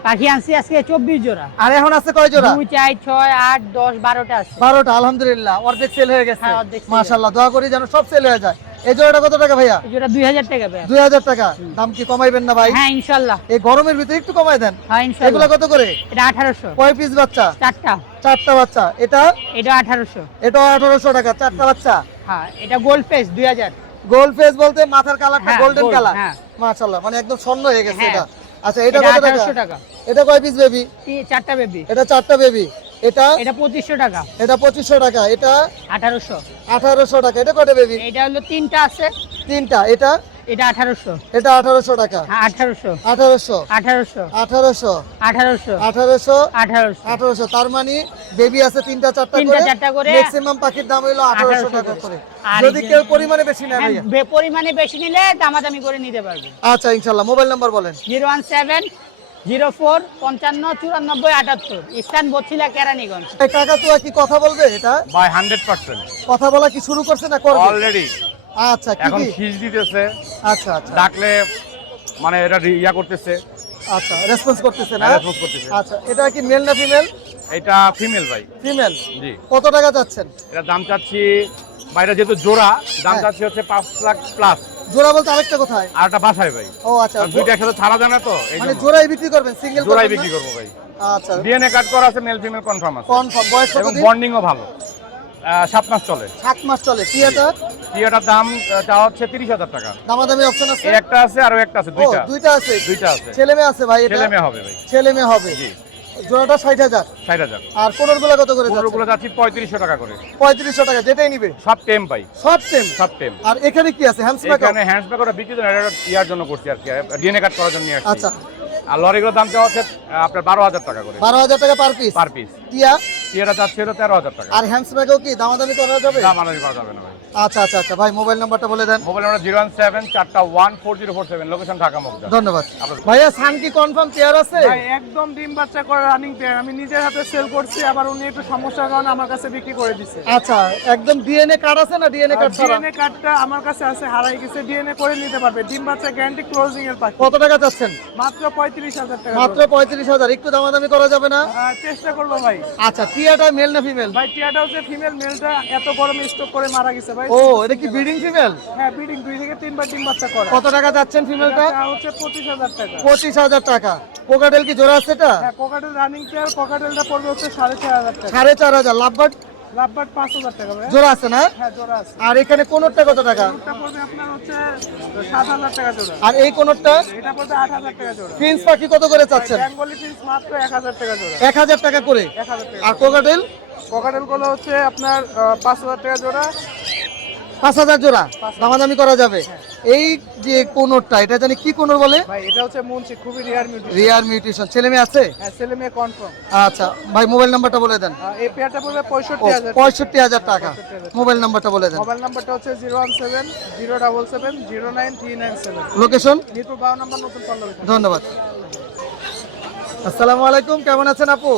পাখি আনছি আজকে 24 জোড়া। আর এখন আছে কয় জোড়া? 2 4 6 8 10 12টা আছে। 12টা আলহামদুলিল্লাহ। অর্ধেক সেল হয়ে গেছে। হ্যাঁ, অর্ধেক sell মাশাআল্লাহ। দোয়া করি যেন সব সেল হয়ে যায়। এই জোড়াটা কত টাকা ভাইয়া? এই জোড়া 2000 টাকা ভাই। 2000 টাকা। দাম কি কমাইবেন না ভাই? হ্যাঁ ইনশাআল্লাহ। এই গরমের ভিতরে একটু কমাই দেন। হ্যাঁ এগুলা ইনশাআল্লাহ। কত করে? এটা 1800। কয় পিস বাচ্চা? 4টা। 4টা বাচ্চা। এটা? এটা 1800। এটা 1800 টাকা। 4টা বাচ্চা। হ্যাঁ এটা গোল্ড ফেস 2000। গোল্ড ফেস বলতে মাথার কালারটা হ্যাঁ, গোল্ডেন gold, কালার। হ্যাঁ। মাশাআল্লাহ। মানে একদম স্বর্ণ হয়ে গেছে হ্যাঁ। এটা। আচ্ছা এটা এটা কত টাকা? 1800 টাকা। এটা কয় পিস বেবি? 4টা বেবি। এটা 4টা বেবি। এটা? এটা 2500 টাকা। এটা 2500 টাকা। এটা 1800। 1800 টাকা। এটা কয়টা বেবি? এটা হলো 3টা আছে। 3টা। এটা? এটা 1800। এটা 1800 টাকা। হ্যাঁ 1800। 1800 1800 1800 1800 1800 1800। 1800। তার মানে বেবি আছে 3টা 4টা তিনটা করে। চারটা করে। ম্যাক্সিমাম পাখির দাম হলো 1800 টাকা করে। আর যদি এই যে- কেউ পরিমাণে বেশি নেয় হ্যাঁ, ভাইয়া। পরিমাণে বেশি নিলে দামাদামি করে নিতে পারবে। আচ্ছা ইনশাআল্লাহ। মোবাইল নাম্বার বলেন। 017 04 55 94 78। স্থান বছিলা কেরানীগঞ্জ। এই কাকাতুয়া কি কথা বলবে এটা? ভাই 100% কথা বলা কি শুরু করছে না করবে? অলরেডি আচ্ছা কি এখন কি? শীষ দিতেছে, আচ্ছা আচ্ছা ডাকলে মানে এটা ইয়া করতেছে, আচ্ছা রেসপন্স করতেছে না? রেসপন্স করতেছে। আচ্ছা এটা কি মেল না ফিমেল? এটা ফিমেল ভাই। ফিমেল। জি। কত টাকা যাচ্ছেন? এটা দাম চাচ্ছি বাইরে যেহেতু জোড়া, দাম হ্যাঁ। চাচ্ছি হচ্ছে 5 লাখ প্লাস। জোড়া বলতে আরেকটা কোথায়? আর একটা বাসায় ভাই, ও আচ্ছা। আর দুইটা একসাথে ছাড়া যায় না তো, এই মানে জন্য জোড়াই বিক্রি করবেন, সিঙ্গেল জোড়াই বিক্রি করবো ভাই। আচ্ছা ডিএনএ কার্ড করা আছে, মেল ফিমেল কনফার্ম আছে, কনফার্ম। বয়স কত এবং দিন? বন্ডিংও ভালো। 7 মাস চলে। 7 মাস চলে। কি এটা? এটার দাম চাওয়া হচ্ছে 30,000 টাকা। দামাদামি অপশন আছে? এই একটা আছে আর একটা আছে, ও দুইটা দুইটা আছে। দুইটা আছে। ছেলে মেয়ে আছে ভাই এটা? ছেলে মেয়ে হবে ভাই। ছেলে মেয়ে হবে। জি। জোড়াটা 60,000। 60,000। আর কোনরগুলো কত করে যাচ্ছে? পনেরোগুলো যাচ্ছি 3500 টাকা করে। 3500 টাকা যেটাই নিবে। সব টেম পাই, সব সেম। সব টেম। আর এখানে কি আছে? হ্যান্ডসম্যাক? এখানে হ্যান্ডব্যাগ ওটা বিক্রি করে এটা ইয়ার জন্য করছি আর কি, ডিএনএ কার্ড করার জন্য নিয়ে আসছি। আচ্ছা। আর লরিগুলোর দাম চাওয়া হচ্ছে আপনার 12,000 টাকা করে 12,000 টাকা পার পিস। Per piece. টিয়া? টিয়াটা চাচ্ছি হলো 13,000 টাকা। আর হ্যান্ডসম্যাকও কি দামাদামি করা যাবে? দাম আলাদা করা যাবে না ভাই। আচ্ছা আচ্ছা আচ্ছা ভাই মোবাইল নাম্বারটা বলে দেন। Mobile number 017414047, location Dhaka Mugda. ধন্যবাদ ভাইয়া। সান কি কনফার্ম পেয়ার আছে? ভাই একদম ডিম বাচ্চা করে রানিং পেয়ার। আমি নিজের হাতে সেল করছি, আবার উনি একটু সমস্যার কারণে আমার কাছে বিক্রি করে দিছে। আচ্ছা একদম ডিএনএ কার্ড আছে না? ডিএনএ কার্ড ছাড়া? ডিএনএ কার্ডটা আমার কাছে আছে, হারাই গেছে। ডিএনএ করে নিতে পারবে। ডিম বাচ্চা গ্যারান্টি, ক্লোজিং এর পাখি। কত টাকা চাচ্ছেন? মাত্র 35,000 টাকা। মাত্র 35,000। একটু দামাদামি করা যাবে না? চেষ্টা করবো ভাই। আচ্ছা টিয়াটা মেল না ফিমেল? ভাই টিয়াটা হচ্ছে ফিমেল, মেলটা এত গরমে স্টক করে মারা গেছে ভাই। ও এটা কি ব্রিডিং ফিমেল? হ্যাঁ ব্রিডিং 2 থেকে 3 বার ডিম বাচ্চা করে। কত টাকা যাচ্ছেন ফিমেলটা? এটা হচ্ছে 25,000 টাকা। 25,000 টাকা। কোকাটেল কি জোড়া আছে এটা? হ্যাঁ কোকাটেল রানিং পেয়ার। কোকাটেলটা পড়বে হচ্ছে 4,500 টাকা। 4,500। লাভবার্ড লাভবার্ড 5,000 টাকা ভাই। জোড়া আছে না? হ্যাঁ জোড়া আছে। আর এখানে কোনটা কত টাকা? এটা পড়বে আপনার হচ্ছে 7,000 টাকা জোড়া। আর এই কোনটা? এটা পড়বে 8,000 টাকা জোড়া। ফিন্স পাখি কত করে চাচ্ছেন? বেঙ্গলি ফিস মাত্র 1,000 টাকা জোড়া। 1,000 টাকা করে। 1,000 টাকা। আর কোকাটেল? কোকাটেল গুলো হচ্ছে আপনার 5,000 টাকা জোড়া। 5,000 জোড়া। দামাদামি করা যাবে। এই যে কোনরটা এটা জানি কি কোনর বলে? ভাই এটা হচ্ছে মুন্সি, খুবই রেয়ার মিউট। রিয়ার মিউটেশন। ছেলে মেয়ে আছে? হ্যাঁ, ছেলে মেয়ে কনফার্ম। আচ্ছা ভাই মোবাইল নাম্বারটা বলে দেন। এই পেয়ারটা পড়বে 65,000। 65,000 টাকা। মোবাইল নাম্বারটা বলে দেন। মোবাইল নাম্বারটা হচ্ছে 017-077-09397। লোকেশন? মিরপুর 52 নম্বর নতুন পল্লবী। ধন্যবাদ। আসসালামু আলাইকুম, কেমন আছেন আপু?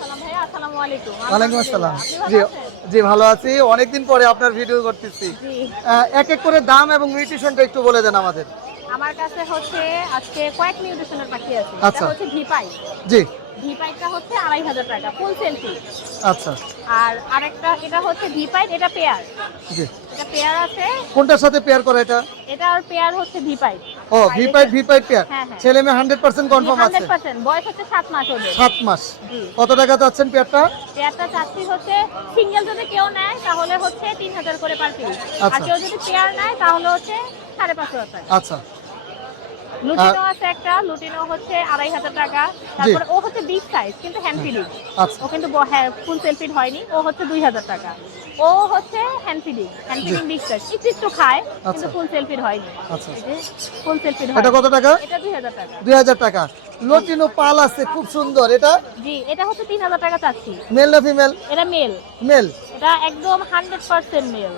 সালাম ভাইয়া, আসসালামু আলাইকুম। ওয়ালাইকুম আসসালাম। আপনি ভালো জি আছেন? জি ভালো আছি, অনেকদিন পরে আপনার ভিডিও করতেছি। জি। এক এক করে দাম এবং মিউটেশনটা একটু বলে দেন আমাদের। আমার কাছে হচ্ছে আজকে কয়েক মিউটেশনের পাখি আছে। আচ্ছা। এটা হচ্ছে ভিপাই। জি ভিপাইটা হচ্ছে 2,500 টাকা ফুল সেলফি। আচ্ছা আর আরেকটা এটা হচ্ছে ভিপাই, এটা পেয়ার। জি। এটা পেয়ার আছে। কোনটার সাথে পেয়ার করা এটা? এটা আর পেয়ার হচ্ছে ভিপাই। ও ভিপাইট পেয়ার। হ্যাঁ, হ্যাঁ। ছেলে মেয়ে 100% কনফার্ম আছে? 100%। বয়স হচ্ছে 7 মাস ওদের। 7 মাস। জি। কত টাকা চাচ্ছেন পেয়ারটা? পেয়ারটা চাচ্ছি হচ্ছে সিঙ্গেল যদি কেউ নেয় তাহলে হচ্ছে 3,000 করে পার পিস। আর আচ্ছা। কেউ যদি পেয়ার নেয় তাহলে হচ্ছে 5,500 টাকা। আচ্ছা লুটিনো আছে একটা, লুটিনো হচ্ছে 2,500 টাকা। তারপরে ও হচ্ছে বিগ সাইজ কিন্তু হ্যান্ড ফিডিং। আচ্ছা ও কিন্তু ফুল সেলফিড হয়নি, ও হচ্ছে 2,000 টাকা। ও হচ্ছে হ্যান্ড ফিডিং বিগ সাইজ, একটু খায় কিন্তু আচ্ছা। ফুল সেলফিড হয়নি। আচ্ছা। ফুল সেলফিড হয়। এটা কত টাকা? এটা 2,000 টাকা। 2000 টাকা। লটিনো পাল আছে খুব সুন্দর, এটা জি, এটা হচ্ছে 3,000 টাকা চাচ্ছি। মেল না ফিমেল? এটা মেল। মেল। এটা একদম 100% মেল।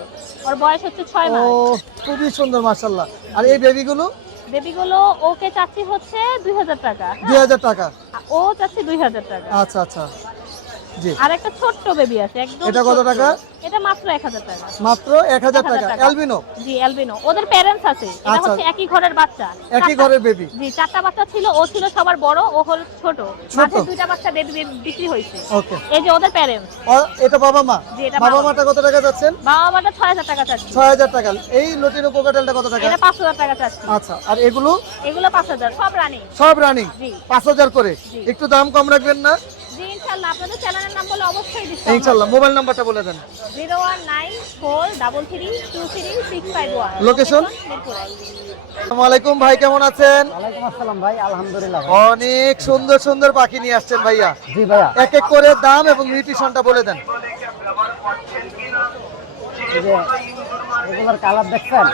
ওর বয়স হচ্ছে 6 ও মাস। খুবই সুন্দর মাশাআল্লাহ। আর এই বেবিগুলো? বেবিগুলো ওকে চাচ্ছি হচ্ছে 2,000 টাকা। 2000 টাকা। ও চাচ্ছি 2,000 টাকা। আচ্ছা আচ্ছা জি। আর একটা ছোট্ট বেবি আছে একদম। এটা কত ছোট্ট। টাকা? এটা মাত্র 1,000 টাকা। মাত্র 1000 টাকা। 1000 টাকা। অ্যালবিনো? জি, অ্যালবিনো। ওদের প্যারেন্টস আছে। এটা আচ্ছা। হচ্ছে একই ঘরের বাচ্চা। একই ঘরের বেবি? জি, 4টা বাচ্চা ছিল, ও ছিল সবার বড়, ও হল ছোট। মাঝে 2টা বাচ্চা বিক্রি হয়েছে। ওকে। এই যে ওদের প্যারেন্টস। এটা বাবা মা? জি, এটা বাবা বাবা। মাটা কত টাকা যাচ্ছেন? বাবা মাটা 6,000 টাকা চাচ্ছি। 6000 টাকা। এই লটিনো কোকাটেলটা কত টাকা? এটা 5,000 টাকা চাচ্ছি। আচ্ছা আর এগুলো? এগুলো 5,000 সব রানিং। সব রানিং? জি। 5000 করে। জি। একটু দাম কম রাখবেন না? জি, ইনশাআল্লাহ আপনাদের চ্যানেলের নাম বলে অবশ্যই ডিসকাউন্ট। ইনশাআল্লাহ। মোবাইল নাম্বারটা বলে দেন। 01943323651। লোকেশন? মিরপুর। আসসালামু আলাইকুম ভাই, কেমন আছেন? ওয়ালাইকুম আসসালাম ভাই, আলহামদুলিল্লাহ। অনেক সুন্দর সুন্দর পাখি নিয়ে আসছেন ভাইয়া। জি ভাইয়া, এক এক করে দাম এবং মিউটেশনটা বলে দেন। এই যে এগুলার কালার দেখছেন?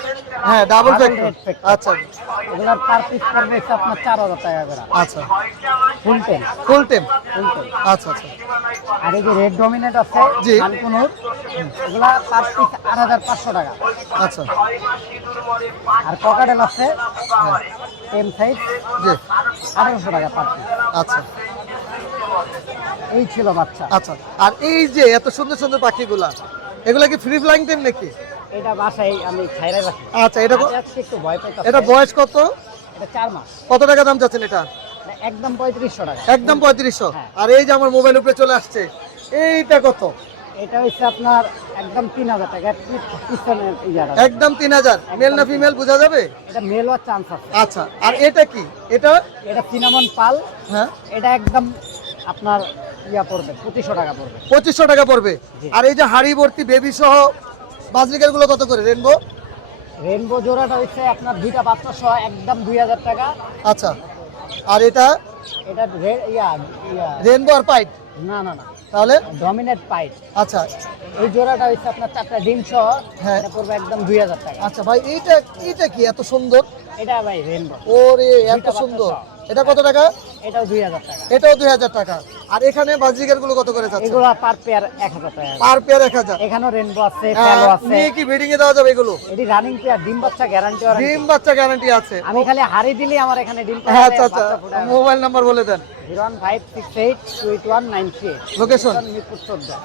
হ্যাঁ double Double factor. red factor। আচ্ছা এগুলার পার পিস পড়বে হচ্ছে আপনার 4,000 টাকা করে। আচ্ছা ফুল টেন। ফুল টেম। ফুল আচ্ছা টেন। আচ্ছা আর এই যে রেড ডমিনেট আছে জি। কানকুনুর, এগুলা পার পিস 8,500 টাকা। আচ্ছা আর ককাটেল আছে টেন সাইজ, জি 1,800 টাকা পার পিস। আচ্ছা এই ছিল বাচ্চা। আচ্ছা। আর এই যে এত সুন্দর সুন্দর পাখিগুলা, এগুলা কি ফ্রি ফ্লাইং টেম নাকি? এটা বাসায় আমি ছাইরা রাখি। আচ্ছা এটা আজকে একটু ভয় পাইতাছি। এটা বয়স কত? এটা 4 মাস। কত টাকা দাম চাচ্ছেন এটা? একদম 3500 টাকা। একদম 3500। হ্যাঁ। আর এই যে আমার মোবাইল উপরে চলে আসছে এইটা কত? এটা হচ্ছে আপনার একদম 3,000 টাকা। পিছনের ইয়াটা। একদম 3000। মেল না ফিমেল বোঝা যাবে? এটা মেল হওয়ার চান্স আছে। আচ্ছা আর এটা কি? এটা? এটা সিনামন পাল। হ্যাঁ এটা একদম আপনার ইয়া পড়বে 2500 টাকা পড়বে। 2500 টাকা পড়বে। জি। আর এই যে হাড়ি ভর্তি বেবি সহ বাজরিকার গুলো কত করে রেনবো? রেইনবো জোড়াটা হচ্ছে আপনার দুইটা বাচ্চা সহ একদম 2,000 টাকা। আচ্ছা আর এটা? এটা ইয়া রেনবো আর পাইট? না না না, তাহলে? ডমিনেট পাইট। আচ্ছা এই জোড়াটা হচ্ছে আপনার 4টা ডিম সহ। হ্যাঁ। এটা পড়বে একদম 2,000 টাকা। আচ্ছা ভাই এটা এটা কি এত সুন্দর? এটা ভাই রেইনবো। ওরে এত দুইটা বাচ্চা সুন্দর। সহ। এটা কত টাকা? এটাও 2,000 টাকা। এটাও 2000 টাকা। আর এখানে বাজরিকার গুলো কত করে যাচ্ছে? এগুলো পার পেয়ার 1,000 টাকা। Per pair 1000। এখানেও রেইনবো আছে, প্যালো আছে। নিয়ে কি ব্রিডিং এ দেওয়া যাবে এগুলো? এটি রানিং পেয়ার, ডিম বাচ্চা গ্যারান্টি। ডিম বাচ্চা গ্যারান্টি আছে? আমি খালি হাড়ি দিলে আমার এখানে ডিম হ্যাঁ, আচ্ছা আচ্ছা। মোবাইল নাম্বার বলে দেন। 01568 281 938। লোকেশন? মিরপুর 14।